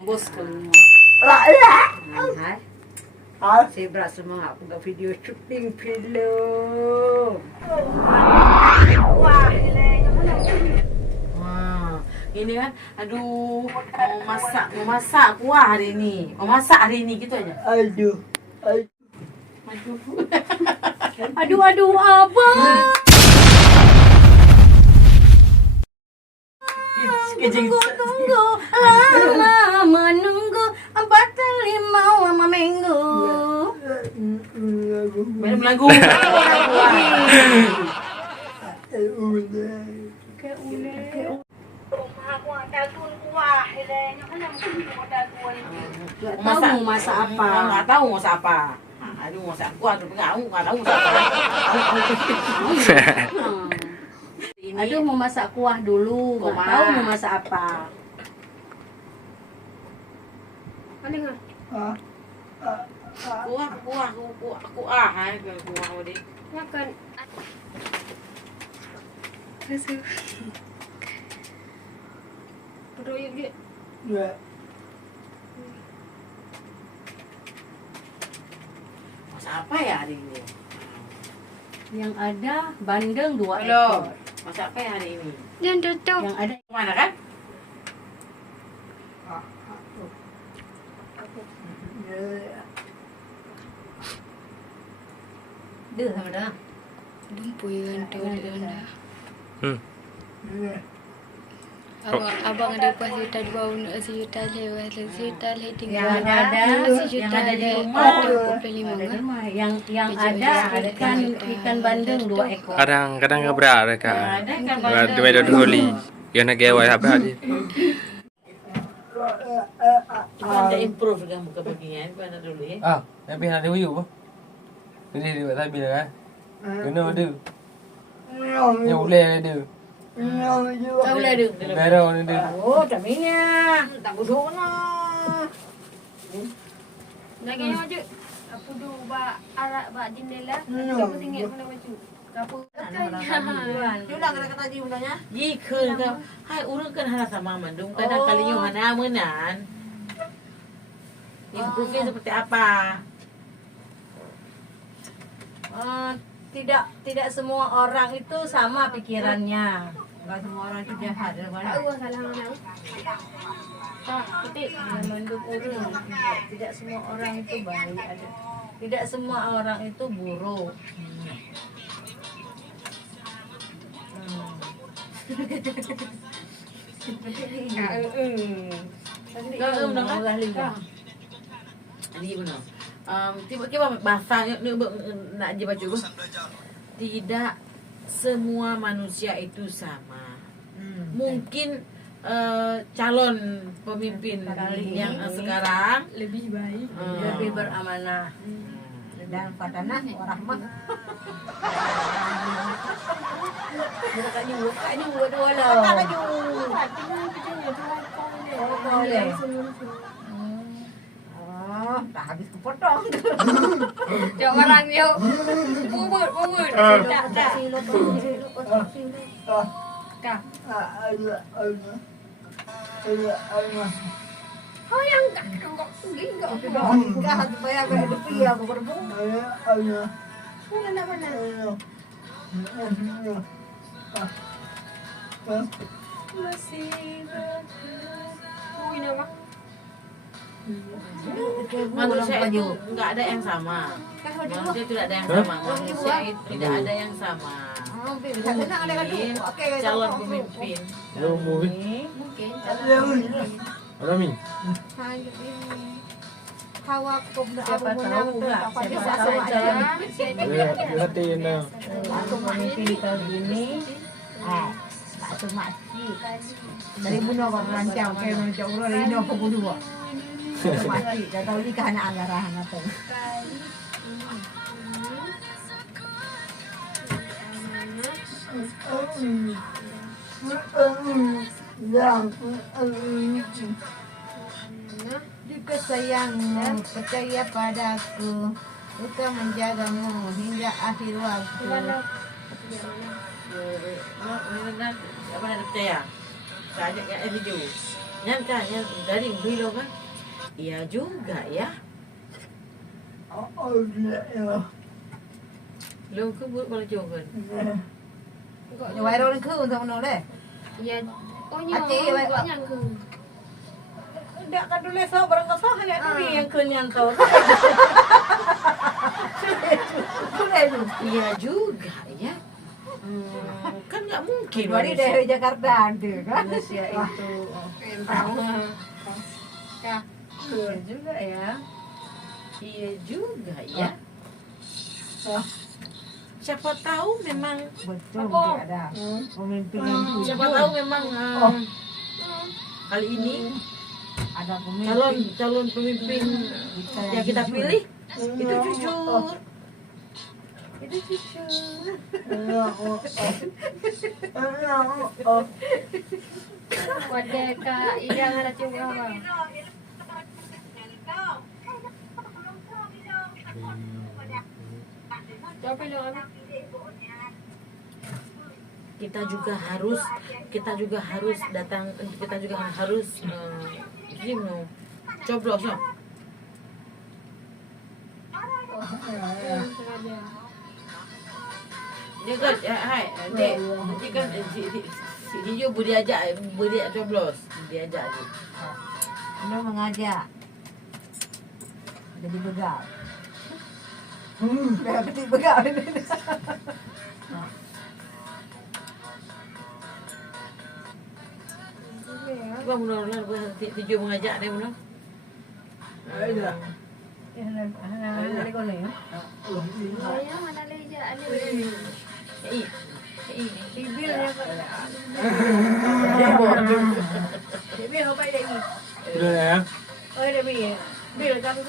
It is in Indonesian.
Bos kamu. Hai. Saya berasa semangat buat video syuting film. Wah, Ini kan, aduh, mau masak kuah hari ini. Mau masak hari ini gitu aja. aduh. Aduh, abang. Tunggu, lama menunggu 45 minggu. Belum lagu. Mau masak apa? Nggak tahu mau masak apa. Aduh, masak kuah tuh nggak tahu masak apa. Aduh, mau masak kuah dulu. Nggak tahu mau masak apa. Kuah, hai kuah udah. Makan. Beroyak dia. Masak apa ya hari ini? Yang ada bandeng 2 Halo. ekor. Masak apa ya hari ini? Dan tutup. Yang ada Mana kan? deh sama dah. Dumpuy ganto dia. Hmm. Abang ada pas juta 2 juta lewat juta le tinggal. Yang ada di rumah. Yang ada ikan bandeng 2 ekor. Kadang nggak berada kan. Ada kan Di media holi. Yang nak gawai apa aja. Kita ada improve dengan buka bagian, mana dulu ya? Ah, tapi ada wiu apa? Jadi dia tak bila kan. Kena ada. Yang boleh ada. Tahu lah dulu. Merah ada. Oh, tak minyak. Tak busuk na. Lagi aja. Aku do ba arak ba jendela. Aku tinggal mana baju. Kapu. Jula kena kata ji undanya. Ji keun ka. Hai urang kan hana sama mandung kadang kali nyo hana meunan. Improve seperti apa? Tidak semua orang itu sama pikirannya. Enggak semua orang itu jahat. Aku salah mana. Ketik menduk urung. Tidak semua orang itu baik. Tidak semua orang itu buruk. Ini benar. Tiba-tiba bahasa nak je baca apa? Tidak semua manusia itu sama. Mungkin calon pemimpin yang sekarang Lebih baik. Lebih beramanah dan padanah warahmah. Kayaknya dua lah. Boleh. Dah habis kepotong. Jom orang yuk. Bubur. Tak. Kak. Oh yang kak enggak. Enggak bayar depi aku berbung. Mana mana. Masih ini apa? manusia itu nggak ada yang sama. Manusia tidak ada yang sama. Manusia itu tidak ada yang sama. Mungkin calon pemimpin. Mungkin Ada mi. Siapa tahu enggak? Siapa tahu aja. Hati nak. Aku memimpin kali ini. Tak cuma sih. Dari bunuh kau merancang kayak merancang orang ini apa bunuh. Mati, dah tahu ni kan anggaran apa. Jika sayangmu percaya padaku, Engkau menjagamu hingga akhir waktu. Apa nak percaya? Saya ajak yang video. Nyan kan, nyan dari bilo kan. Iya juga ya. Lo ke buat bala jogan. Như vậy rồi cứ thôi nó đấy. Ya, oh Ati, nyo, wait. buatnya ke. Ndak kan dulu so barang so hanya tu yang kenyan to. Iya juga ya. Kan nggak mungkin Dari dari Jakarta ada kan. manusia itu Ya, iya juga ya. Iya juga ya. Siapa tahu memang Betul dia ada pemimpin yang siapa tahu memang kali ini ada pemimpin calon pemimpin yang kita pilih itu jujur. Itu jujur. wadah kak yang ada juga bang. Coba bilang apa? kita juga harus datang, kita juga harus coblos no. Sengaja. Dia kan hai dek nanti kan si Hijo boleh ajak coblos dia ajak dia. dia mengajak jadi begal. Kayak petik begal. Apa benar-benar Hijo mengajak dia benar. Ada. Ada kau ni. Ya, mana leja ada. Sibil ya kak. Sibil apa ini? Udah ya. Oh, ada bil. Bil kamu